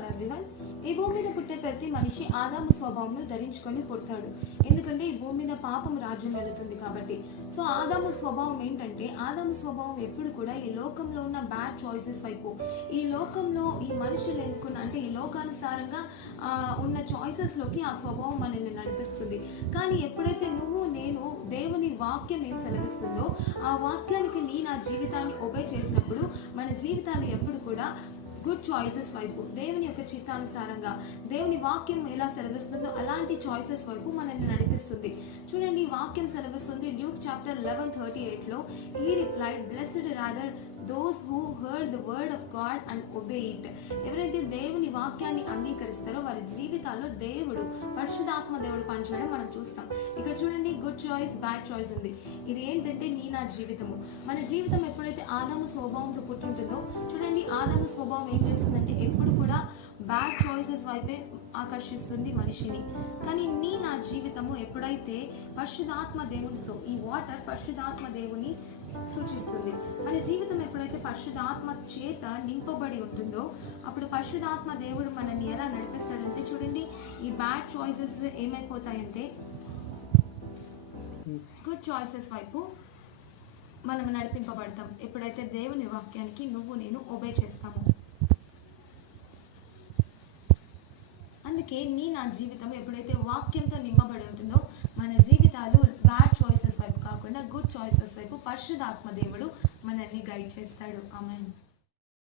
Lord everyone. ఈ భూమి మీద పుట్టే ప్రతి మనిషి ఆదాము స్వభావంను ధరించుకొని పుడతాడు. ఎందుకంటే ఈ భూమి మీద పాపం రాజ్యం వెళుతుంది కాబట్టి. సో ఆదాము స్వభావం ఏంటంటే, ఆదాము స్వభావం ఎప్పుడు కూడా ఈ లోకంలో ఉన్న బ్యాడ్ చాయిసెస్ వైపు, ఈ లోకంలో ఈ మనుషులు ఎన్నుకున్న అంటే ఈ లోకానుసారంగా ఉన్న చాయిసెస్లోకి ఆ స్వభావం మనల్ని నడిపిస్తుంది. కానీ ఎప్పుడైతే నువ్వు నేను దేవుని వాక్యం ఏం సెలవిస్తుందో ఆ వాక్యానికి నా జీవితాన్ని ఒబే చేసినప్పుడు మన జీవితాలు ఎప్పుడు కూడా గుడ్ చాయిసెస్ వైపు, దేవుని యొక్క చిత్తానుసారంగా దేవుని వాక్యం ఎలా సెలవిస్తుందో అలాంటి చాయిసెస్ వైపు మనల్ని నడిపిస్తుంది. చూడండి, వాక్యం సెలవిస్తుంది ల్యూక్ చాప్టర్ 11:38లో, he replied, blessed rather those who heard the word of God and obey it. ఎవరైతే దేవుని వాక్యాన్ని అంగీకరిస్తారో వారి జీవితాల్లో దేవుడు, పరిశుద్ధాత్మ దేవుడు పనిచేయడం మనం చూస్తాం. ఇక్కడ చూడండి, గుడ్ చాయిస్, బ్యాడ్ చాయిస్ ఉంది. ఇది ఏంటంటే నా జీవితము. మన జీవితం ఎప్పుడైతే ఆదాము స్వభావంతో పుట్టుంటుందో, చూడండి ఆదాము స్వభావం ఏం చేస్తుందంటే ఎప్పుడు కూడా బ్యాడ్ చాయిసెస్ వైపే ఆకర్షిస్తుంది మనిషిని. కానీ నా జీవితము ఎప్పుడైతే పరిశుద్ధాత్మ దేవునితో, ఈ వాటర్ పరిశుద్ధాత్మ దేవుని సూచిస్తుంది. మన జీవితం ఎప్పుడైతే పరిశుద్ధాత్మ చేత నింపబడి ఉంటుందో అప్పుడు పరిశుద్ధాత్మ దేవుడు మనల్ని ఎలా నడిపిస్తాడంటే, చూడండి ఈ బ్యాడ్ చాయిసెస్ ఏమైపోతాయంటే గుడ్ చాయిసెస్ వైపు మనం నడిపింపబడతాం ఎప్పుడైతే దేవుని వాక్యానికి నువ్వు నేను ఒబే చేస్తాము. అందుకే నా జీవితం ఎప్పుడైతే వాక్యంతో నింపబడి ఉంటుందో మన జీవితాలు బ్యాడ్ చాయిసెస్ వైపు కాకుండా గుడ్ చాయిసెస్ వైపు పరిశుద్ధాత్మ దేవుడు మనల్ని గైడ్ చేస్తాడు. ఆమేన్.